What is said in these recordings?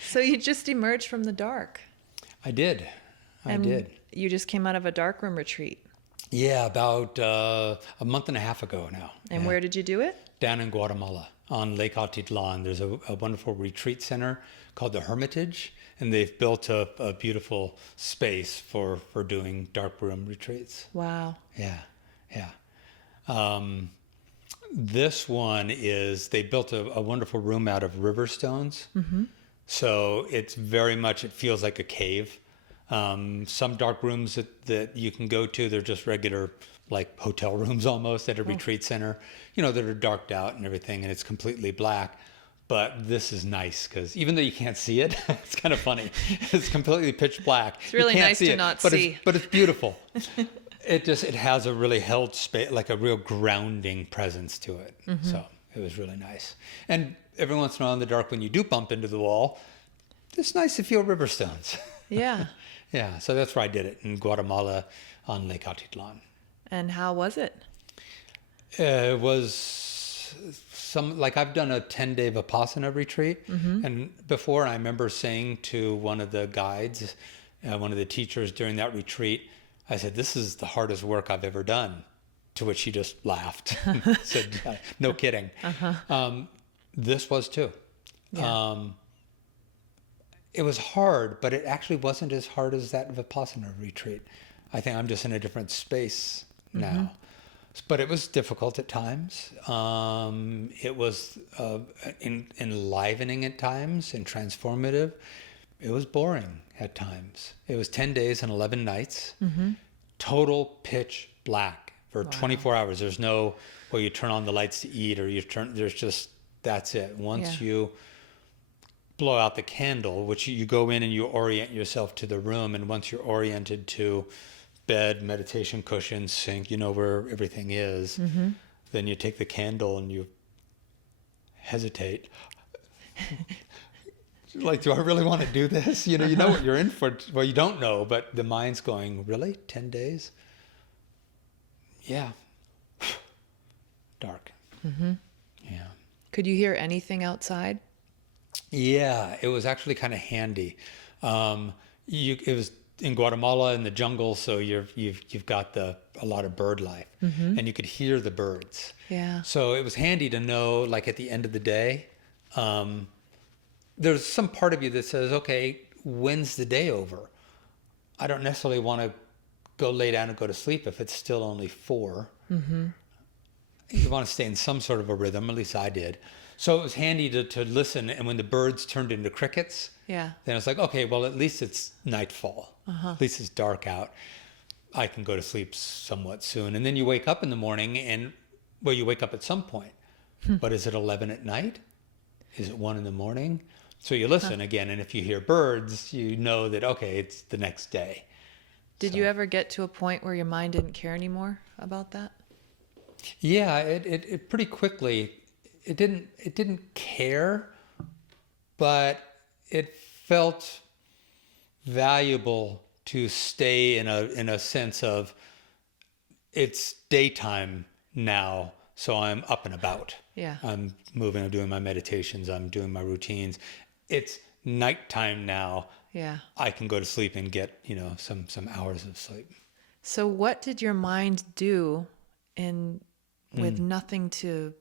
So you just emerged from the dark. I did. I And did. you just came out of a darkroom retreat. Yeah, about a month and a half ago now. And Yeah. where did you do it? Down in Guatemala on Lake Atitlan. There's a wonderful retreat center called the Hermitage, and they've built a beautiful space for doing darkroom retreats. Wow. Yeah, yeah. Um, this one is, they built a wonderful room out of river stones. Mm-hmm. So it's very much, it feels like a cave. Some dark rooms that you can go to, they're just regular, like hotel rooms almost at a retreat center, that are darked out and everything, and it's completely black. But this is nice because even though you can't see it, it's kind of funny. It's completely pitch black. It's really You can't nice see to it, not but see. But it's beautiful. It has a really held space, like a real grounding presence to it. Mm-hmm. So it was really nice. And every once in a while in the dark, when you do bump into the wall, it's nice to feel river stones. Yeah. Yeah, so that's where I did it, in Guatemala on Lake Atitlan. And how was it? It was I've done a 10-day Vipassana retreat. Mm-hmm. And before, I remember saying to one of the guides, one of the teachers during that retreat, I said, "This is the hardest work I've ever done." To which he just laughed and said, "No kidding." Uh-huh. This was too. Yeah. It was hard, but it actually wasn't as hard as that Vipassana retreat. I think I'm just in a different space now. Mm-hmm. But it was difficult at times. It was enlivening at times and transformative. It was boring at times. It was 10 days and 11 nights, Mm-hmm. total pitch black for Wow. 24 hours. There's no, well, you turn on the lights to eat, or there's just, that's it. Once Yeah. you blow out the candle, which you go in and you orient yourself to the room, and once you're oriented to bed, meditation cushions, sink, you know where everything is, Mm-hmm. then you take the candle and you hesitate. Like, do I really want to do this? You know what you're in for. Well, you don't know, but the mind's going, really? 10 days? Yeah. Dark. Mm-hmm. Yeah. Could you hear anything outside? Yeah, it was actually kind of handy. It was in Guatemala in the jungle, so you've got a lot of bird life, Mm-hmm. and you could hear the birds. Yeah. So it was handy to know, like at the end of the day, there's some part of you that says, okay, when's the day over? I don't necessarily want to go lay down and go to sleep if it's still only 4. Mm-hmm. You want to stay in some sort of a rhythm, at least I did. So it was handy to listen, and when the birds turned into crickets, Yeah. then it's like, okay, well, at least it's nightfall. Uh-huh. At least it's dark out. I can go to sleep somewhat soon. And then you wake up in the morning, and, well, you wake up at some point. But is it 11 at night? Is it 1 in the morning? So you listen again, and if you hear birds, you know that, okay, it's the next day. Did So- you ever get to a point where your mind didn't care anymore about that? Yeah, it pretty quickly, it didn't care, but it felt valuable to stay in a sense of, it's daytime now, so I'm up and about. Yeah. I'm moving, I'm doing my meditations, I'm doing my routines. It's nighttime now. Yeah. I can go to sleep and get, some hours of sleep. So what did your mind do with nothing to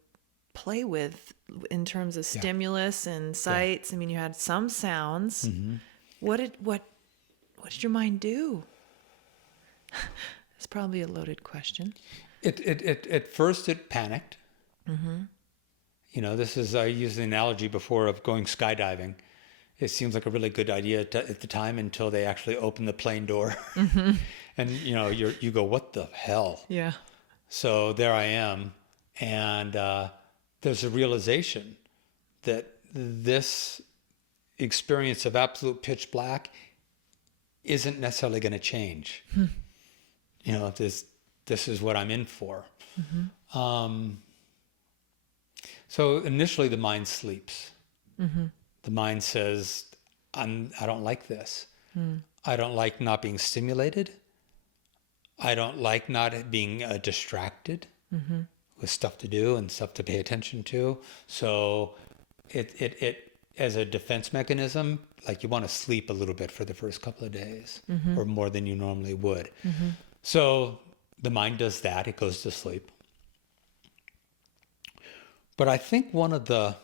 play with in terms of stimulus and sights? I mean, you had some sounds. Mm-hmm. What did your mind do? It's probably a loaded question. At first it panicked. Mm-hmm. I used the analogy before of going skydiving. It seems like a really good idea at the time until they actually open the plane door. Mm-hmm. And, you go, what the hell? Yeah. So there I am. And there's a realization that this experience of absolute pitch black isn't necessarily going to change. This is what I'm in for. Mm-hmm. So initially the mind sleeps. Mm-hmm. The mind says, I don't like this. Mm. I don't like not being stimulated. I don't like not being distracted with stuff to do and stuff to pay attention to. So it as a defense mechanism, like you want to sleep a little bit for the first couple of days or more than you normally would. So the mind does that. It goes to sleep. But I think one of the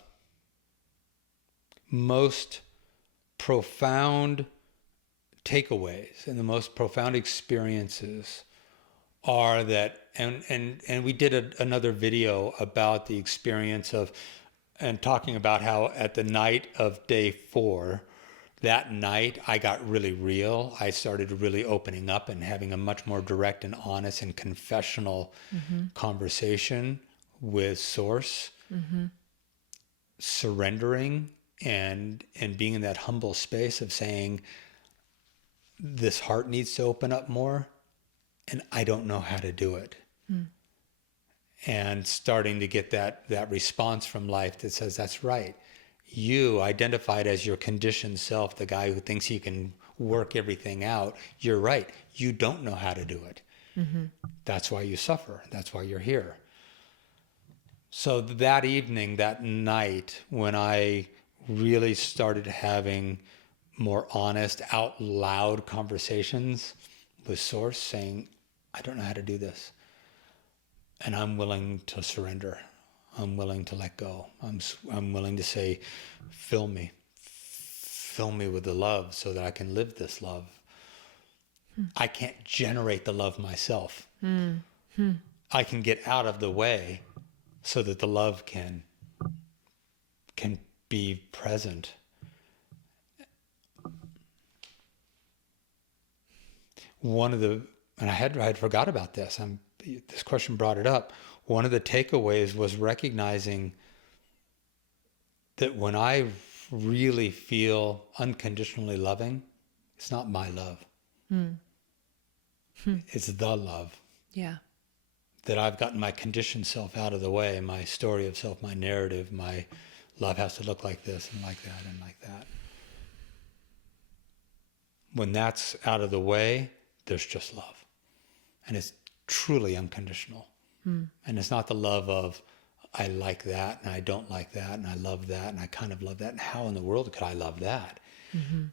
most profound takeaways and the most profound experiences are that, and we did another video about the experience of, and talking about how at the night of day 4, that night I got really real. I started really opening up and having a much more direct and honest and confessional conversation with Source, surrendering and being in that humble space of saying, this heart needs to open up more, and I don't know how to do it. And starting to get that response from life that says, that's right. You identified as your conditioned self, the guy who thinks he can work everything out. You're right. You don't know how to do it. That's why you suffer. That's why you're here. So that evening, that night, when I really started having more honest, out loud conversations with Source, saying, I don't know how to do this. And I'm willing to surrender. I'm willing to let go. I'm willing to say, fill me with the love so that I can live this love. I can't generate the love myself. I can get out of the way so that the love can be present. And I had forgot about this. This question brought it up. One of the takeaways was recognizing that when I really feel unconditionally loving, it's not my love. It's the love. Yeah. That I've gotten my conditioned self out of the way, my story of self, my narrative, my love has to look like this and like that and like that. When that's out of the way, there's just love. And it's truly unconditional. And it's not the love of, I like that and I don't like that and I love that and I kind of love that. And how in the world could I love that?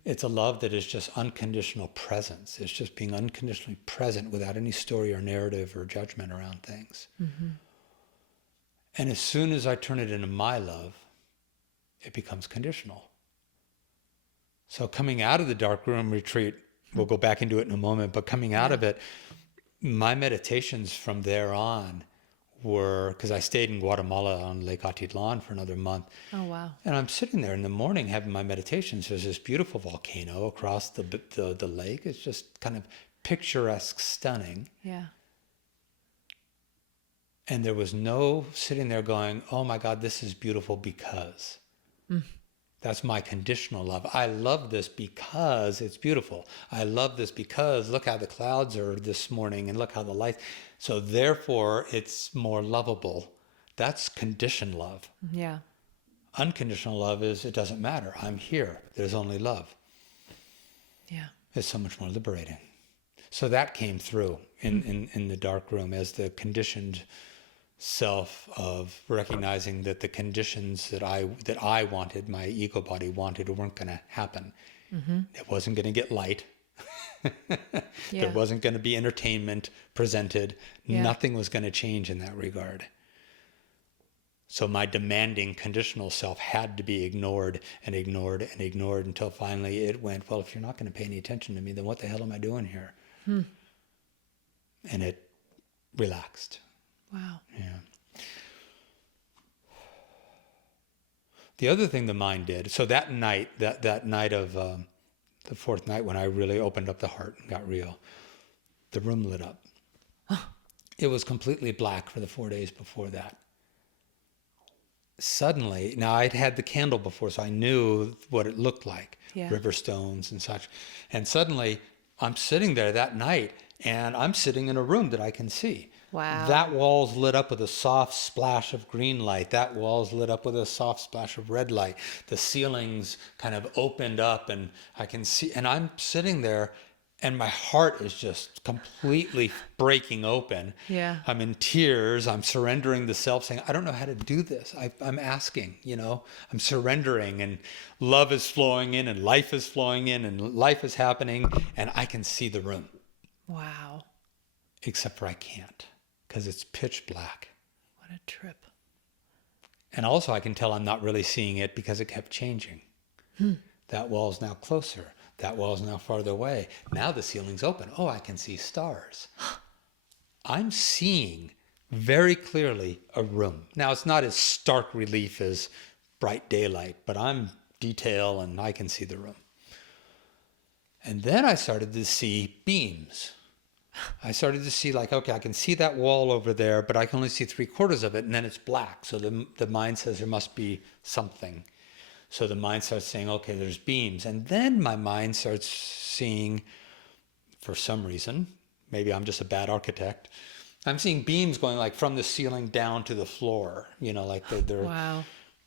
It's a love that is just unconditional presence. It's just being unconditionally present without any story or narrative or judgment around things. And as soon as I turn it into my love, it becomes conditional. So coming out of the dark room retreat, we'll go back into it in a moment, but coming out of it, my meditations from there on were, because I stayed in Guatemala on Lake Atitlan for another month. Oh, wow. And I'm sitting there in the morning having my meditations. There's this beautiful volcano across the lake. It's just kind of picturesque, stunning. Yeah. And there was no sitting there going, oh my God, this is beautiful because. That's my conditional love. I love this because it's beautiful. I love this because look how the clouds are this morning and look how the lights. So therefore, it's more lovable. That's conditioned love. Yeah. Unconditional love is, it doesn't matter. I'm here. There's only love. Yeah. It's so much more liberating. So that came through in the dark room as the conditioned self of recognizing that the conditions that I wanted, my ego body wanted, weren't going to happen. It wasn't going to get light. There wasn't going to be entertainment presented. Nothing was going to change in that regard. So my demanding conditional self had to be ignored and ignored and ignored until finally it went, well, if you're not going to pay any attention to me, then what the hell am I doing here? And it relaxed. Wow. Yeah. The other thing the mind did, so that night, that night of the fourth night when I really opened up the heart and got real, the room lit up. It was completely black for the 4 days before that. Suddenly, now I'd had the candle before, so I knew what it looked like, river stones and such. And suddenly, I'm sitting there that night, and I'm sitting in a room that I can see. Wow. That wall's lit up with a soft splash of green light. That wall's lit up with a soft splash of red light. The ceilings kind of opened up and I can see, and I'm sitting there and my heart is just completely breaking open. Yeah. I'm in tears. I'm surrendering the self, saying, I don't know how to do this. I'm asking, I'm surrendering, and love is flowing in, and life is flowing in, and life is happening, and I can see the room. Wow. Except for I can't, because it's pitch black. What a trip. And also I can tell I'm not really seeing it because it kept changing. That wall is now closer. That wall is now farther away. Now the ceiling's open. Oh, I can see stars. I'm seeing very clearly a room. Now, it's not as stark relief as bright daylight, but I'm detail and I can see the room. And then I started to see beams. I started to see like, okay, I can see that wall over there, but I can only see 3/4 of it, and then it's black. So the mind says there must be something. So the mind starts saying, okay, there's beams. And then my mind starts seeing, for some reason, maybe I'm just a bad architect, I'm seeing beams going like from the ceiling down to the floor, like they're Wow.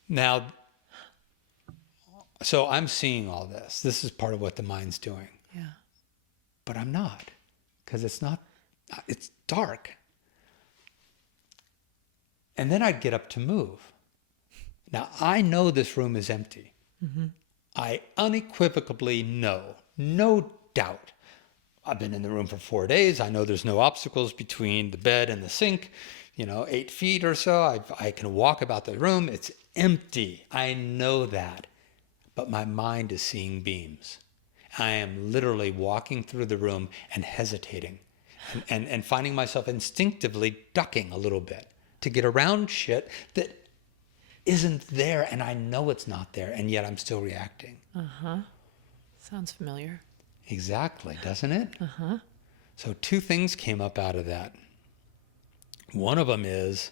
now. So I'm seeing all this. This is part of what the mind's doing. Yeah. But I'm not, because it's dark. And then I'd get up to move. Now, I know this room is empty. Mm-hmm. I unequivocally know, no doubt. I've been in the room for 4 days. I know there's no obstacles between the bed and the sink, 8 feet or so. I can walk about the room. It's empty. I know that. But my mind is seeing beams. I am literally walking through the room and hesitating and finding myself instinctively ducking a little bit to get around shit that isn't there, and I know it's not there, and yet I'm still reacting. Uh-huh. Sounds familiar. Exactly, doesn't it? Uh-huh. So 2 things came up out of that. One of them is,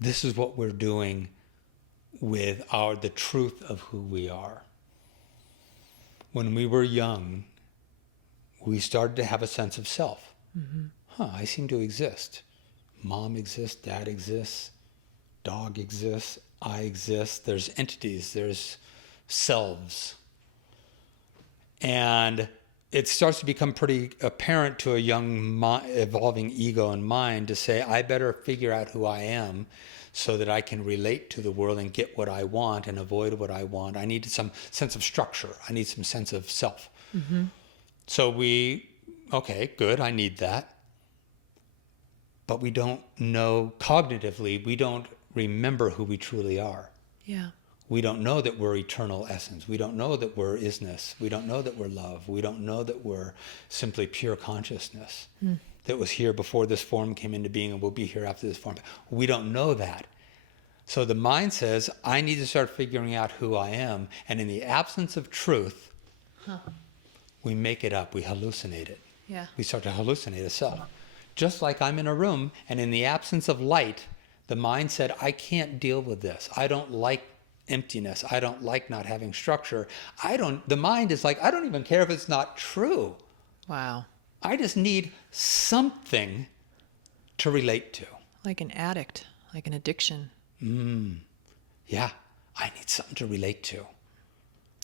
this is what we're doing with the truth of who we are. When we were young, we started to have a sense of self. Mm-hmm. I seem to exist. Mom exists, dad exists, dog exists, I exist. There's entities, there's selves. And it starts to become pretty apparent to a young evolving ego and mind to say, I better figure out who I am so that I can relate to the world and get what I want and avoid what I want. I need some sense of structure. I need some sense of self. Mm-hmm. So okay, good, I need that. But we don't know cognitively, we don't remember who we truly are. Yeah. We don't know that we're eternal essence. We don't know that we're isness. We don't know that we're love. We don't know that we're simply pure consciousness that was here before this form came into being and will be here after this form. We don't know that. So the mind says, I need to start figuring out who I am. And in the absence of truth, we make it up. We hallucinate it. Yeah. We start to hallucinate a self. Just like I'm in a room, and in the absence of light, the mind said, I can't deal with this. I don't like emptiness. I don't like not having structure. The mind is like, I don't even care if it's not true. Wow. I just need something to relate to. Like an addict, like an addiction. Yeah, I need something to relate to.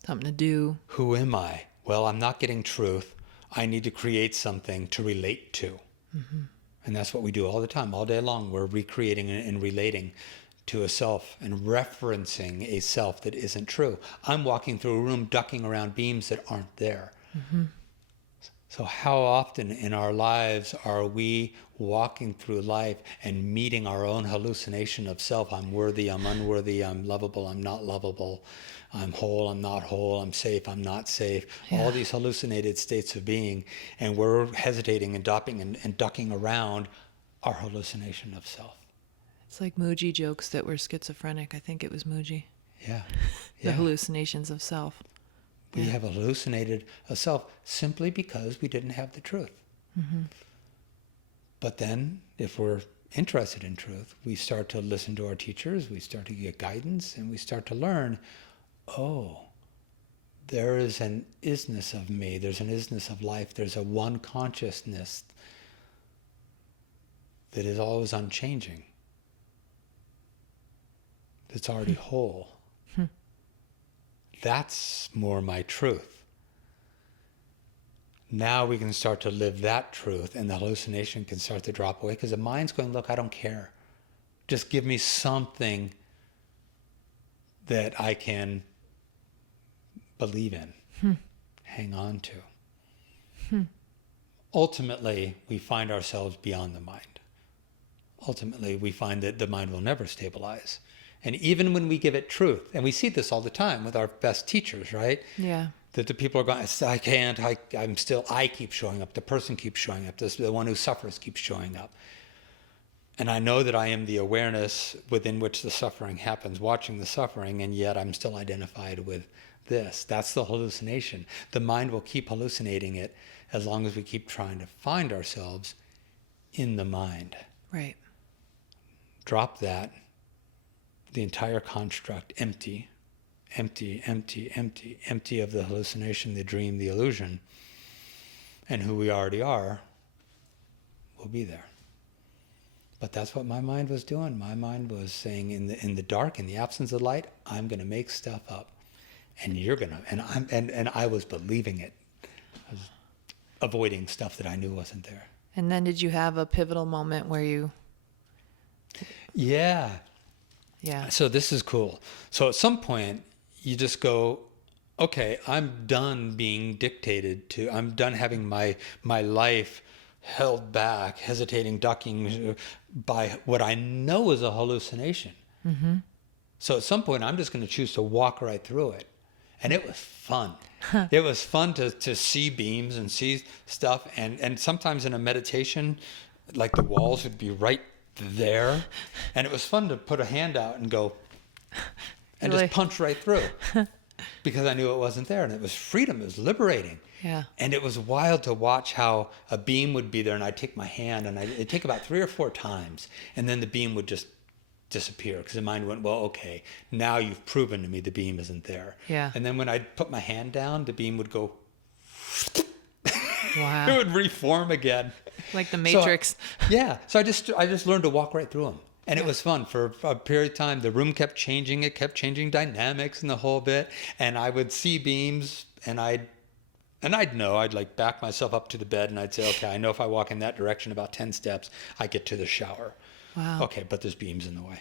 Something to do. Who am I? Well, I'm not getting truth. I need to create something to relate to. Mm-hmm. And that's what we do all the time, all day long. We're recreating and relating to a self and referencing a self that isn't true. I'm walking through a room ducking around beams that aren't there. Mm-hmm. So how often in our lives are we walking through life and meeting our own hallucination of self? I'm worthy, I'm unworthy, I'm lovable, I'm not lovable, I'm whole, I'm not whole, I'm safe, I'm not safe. Yeah. All these hallucinated states of being, and we're hesitating and ducking around our hallucination of self. It's like Muji jokes that we're schizophrenic. I think it was Muji. Yeah. The hallucinations of self. We have hallucinated a self simply because we didn't have the truth. Mm-hmm. But then, if we're interested in truth, we start to listen to our teachers, we start to get guidance, and we start to learn, there is an isness of me, there's an isness of life, there's a one consciousness that is always unchanging, that's already whole. That's more my truth. now we can start to live that truth, and the hallucination can start to drop away, because the mind's going, look, I don't care. Just give me something that I can believe in, hang on to. Ultimately, we find ourselves beyond the mind. Ultimately, we find that the mind will never stabilize. And even when we give it truth, and we see this all the time with our best teachers, right? Yeah. That the people are going, I can't, I keep showing up. The person keeps showing up. The one who suffers keeps showing up. And I know that I am the awareness within which the suffering happens, watching the suffering, and yet I'm still identified with this. That's the hallucination. The mind will keep hallucinating it as long as we keep trying to find ourselves in the mind. Right. Drop that. The entire construct empty, empty, empty, empty, empty of the hallucination, the dream, the illusion, and who we already are will be there. But that's what my mind was doing. My mind was saying, in the dark, in the absence of light, I'm going to make stuff up, and you're going to, and I was believing it. I was avoiding stuff that I knew wasn't there. And then did you have a pivotal moment where you? Yeah. Yeah. So this is cool. So at some point, you just go, okay, I'm done being dictated to. I'm done having my life held back, hesitating, ducking by what I know is a hallucination. Mm-hmm. So at some point, I'm just going to choose to walk right through it. And it was fun. It was fun to see beams and see stuff. And sometimes in a meditation, like the walls would be right there. And it was fun to put a hand out and go, and Really? just punch right through. Because I knew it wasn't there. And it was freedom. It was liberating. Yeah. And it was wild to watch how a beam would be there, and I'd take my hand, and it'd take about 3 or 4 times, and then the beam would just disappear, because the mind went, well, okay, now you've proven to me the beam isn't there. Yeah. And then when I'd put my hand down, the beam would go, Wow. it would reform again. Like the Matrix. So I just learned to walk right through them. And it was fun for a period of time. The room kept changing. It kept changing dynamics and the whole bit. And I would see beams, and I'd know, I'd like back myself up to the bed, and I'd say, okay, I know if I walk in that direction about 10 steps, I get to the shower. Wow. Okay, but there's beams in the way.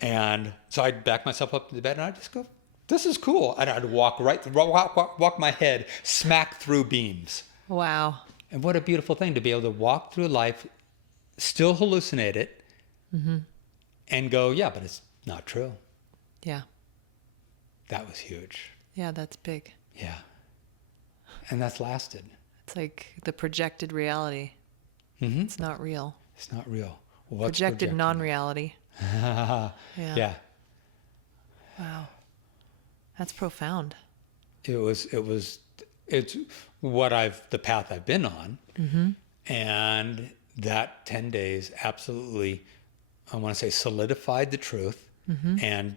And so I'd back myself up to the bed, and I'd just go, this is cool. And I'd walk walk my head smack through beams. Wow. And what a beautiful thing to be able to walk through life, still hallucinate it, and go, yeah, but it's not true. Yeah. That was huge. Yeah, that's big. Yeah. And that's lasted. It's like the projected reality. Mm-hmm. It's not real. It's not real. Well, what's Projected non-reality. Yeah. Wow. That's profound. It's the path I've been on. Mm-hmm. And that 10 days absolutely, I want to say, solidified the truth, and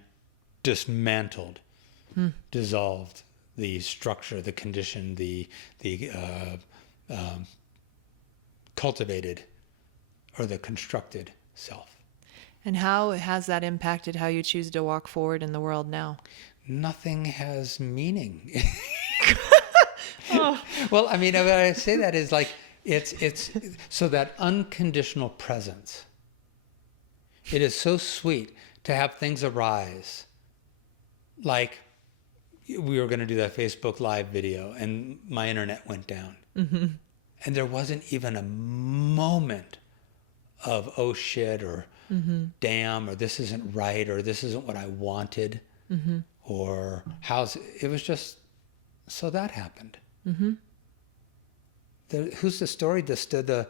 dismantled, dissolved the structure, the condition, the cultivated or the constructed self. And how has that impacted how you choose to walk forward in the world now? Nothing has meaning. Oh. Well, I mean, when I say that is like, it's so that unconditional presence. It is so sweet to have things arise. Like, we were going to do that Facebook Live video, and my internet went down. Mm-hmm. And there wasn't even a moment of, oh shit, or damn, or this isn't right, or this isn't what I wanted, or it was just, so that happened. Mm-hmm. Who's the story? The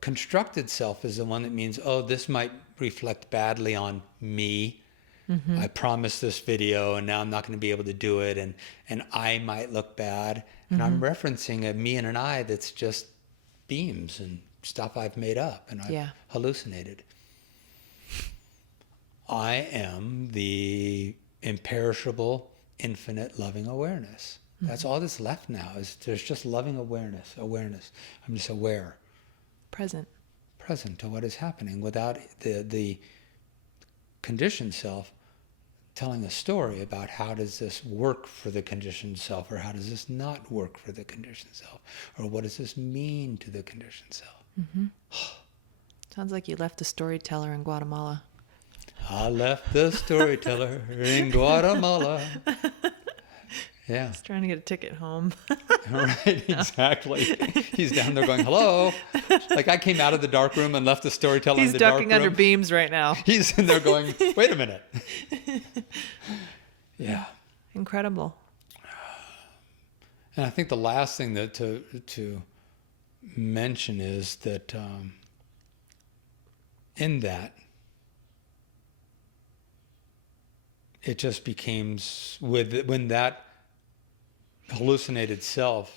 constructed self is the one that means, oh, this might reflect badly on me. Mm-hmm. I promised this video, and now I'm not going to be able to do it, and I might look bad. And I'm referencing a me and an I that's just beams and stuff I've made up and I've hallucinated. I am the imperishable, infinite, loving awareness. Mm-hmm. That's all that's left now. There's just loving awareness. I'm just aware. Present to what is happening, without the conditioned self telling a story about how does this work for the conditioned self, or how does this not work for the conditioned self, or what does this mean to the conditioned self. Sounds like you left the storyteller in Guatemala. I left the storyteller in Guatemala. Yeah. He's trying to get a ticket home. Right, exactly. He's down there going, hello. Like I came out of the dark room and left the storyteller in He's the dark room. ducking under beams right now. He's in there going, wait a minute. Yeah. Incredible. And I think the last thing that to mention is that in that, it just became, when that hallucinated self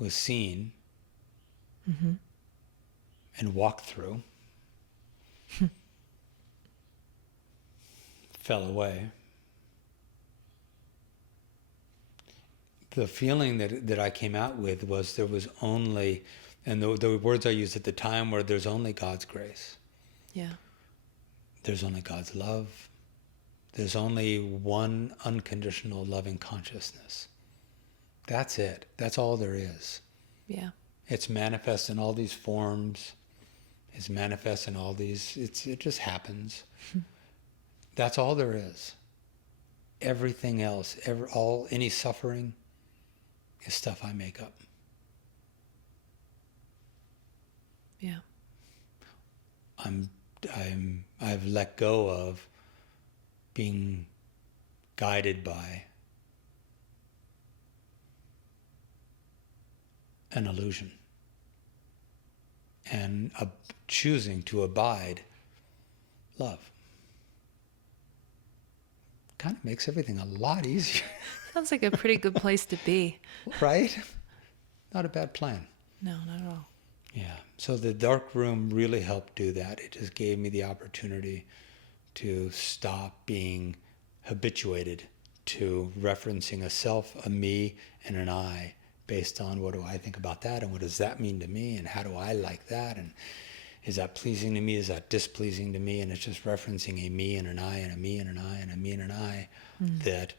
was seen and walked through, fell away, the feeling that I came out with was there was only, and the words I used at the time were, there's only God's grace. Yeah. There's only God's love. There's only one unconditional loving consciousness. That's it. That's all there is. Yeah. It's manifest in all these forms. It's manifest in all these, it just happens. That's all there is. Everything else, any suffering is stuff I make up. Yeah. I've let go of being guided by an illusion and choosing to abide love. Kind of makes everything a lot easier. Sounds like a pretty good place to be. Right? Not a bad plan. No, not at all. Yeah. So the dark room really helped do that. It just gave me the opportunity to stop being habituated to referencing a self, a me, and an I based on what do I think about that, and what does that mean to me, and how do I like that, and is that pleasing to me, is that displeasing to me, and it's just referencing a me and an I and a me and an I and a me and an I that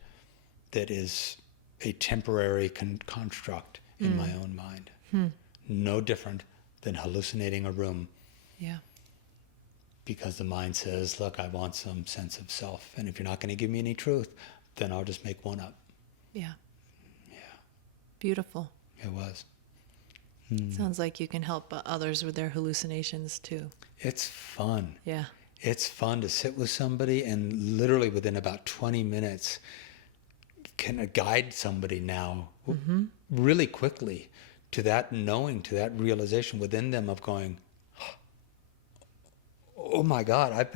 is a temporary construct in my own mind. No different than hallucinating a room. Yeah. Because the mind says, look, I want some sense of self. And if you're not going to give me any truth, then I'll just make one up. Yeah. Yeah. Beautiful. It was. Sounds like you can help others with their hallucinations too. It's fun. Yeah. It's fun to sit with somebody and literally within about 20 minutes can guide somebody now really quickly to that knowing, to that realization within them of going, oh my God, I've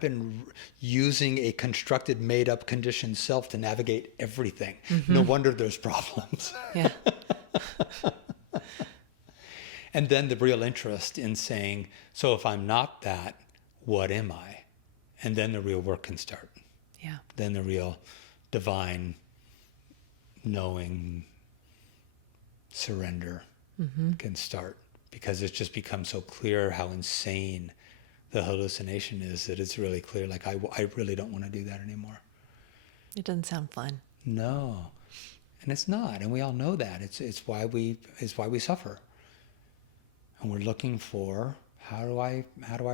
been using a constructed, made-up, conditioned self to navigate everything. No wonder there's problems. Yeah. And then the real interest in saying, so if I'm not that, what am I? And then the real work can start. Yeah. Then the real divine knowing, surrender can start. Because it's just become so clear how insane the hallucination is that it's really clear, like, I really don't want to do that anymore. It doesn't sound fun. No. And it's not, and we all know that. It's why we suffer. And we're looking for, how do I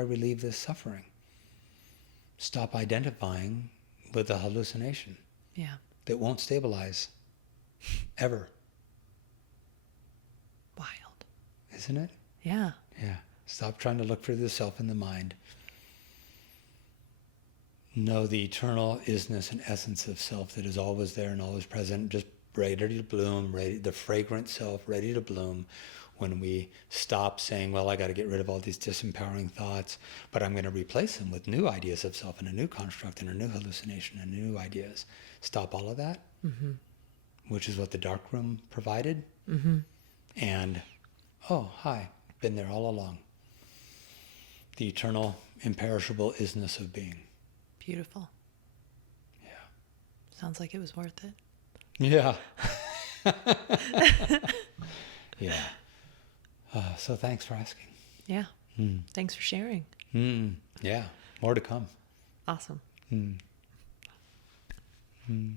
relieve this suffering? Stop identifying with the hallucination. Yeah. That won't stabilize. Ever. Wild. Isn't it? Yeah. Yeah. Stop trying to look for the self in the mind. Know the eternal isness and essence of self that is always there and always present, just ready to bloom, the fragrant self ready to bloom when we stop saying, well, I got to get rid of all these disempowering thoughts, but I'm going to replace them with new ideas of self and a new construct and a new hallucination and new ideas. Stop all of that, which is what the dark room provided. And, oh, hi, been there all along. The eternal, imperishable isness of being. Beautiful. Yeah. Sounds like it was worth it. Yeah. Yeah. So thanks for asking. Yeah. Thanks for sharing. Yeah. More to come. Awesome. Mm.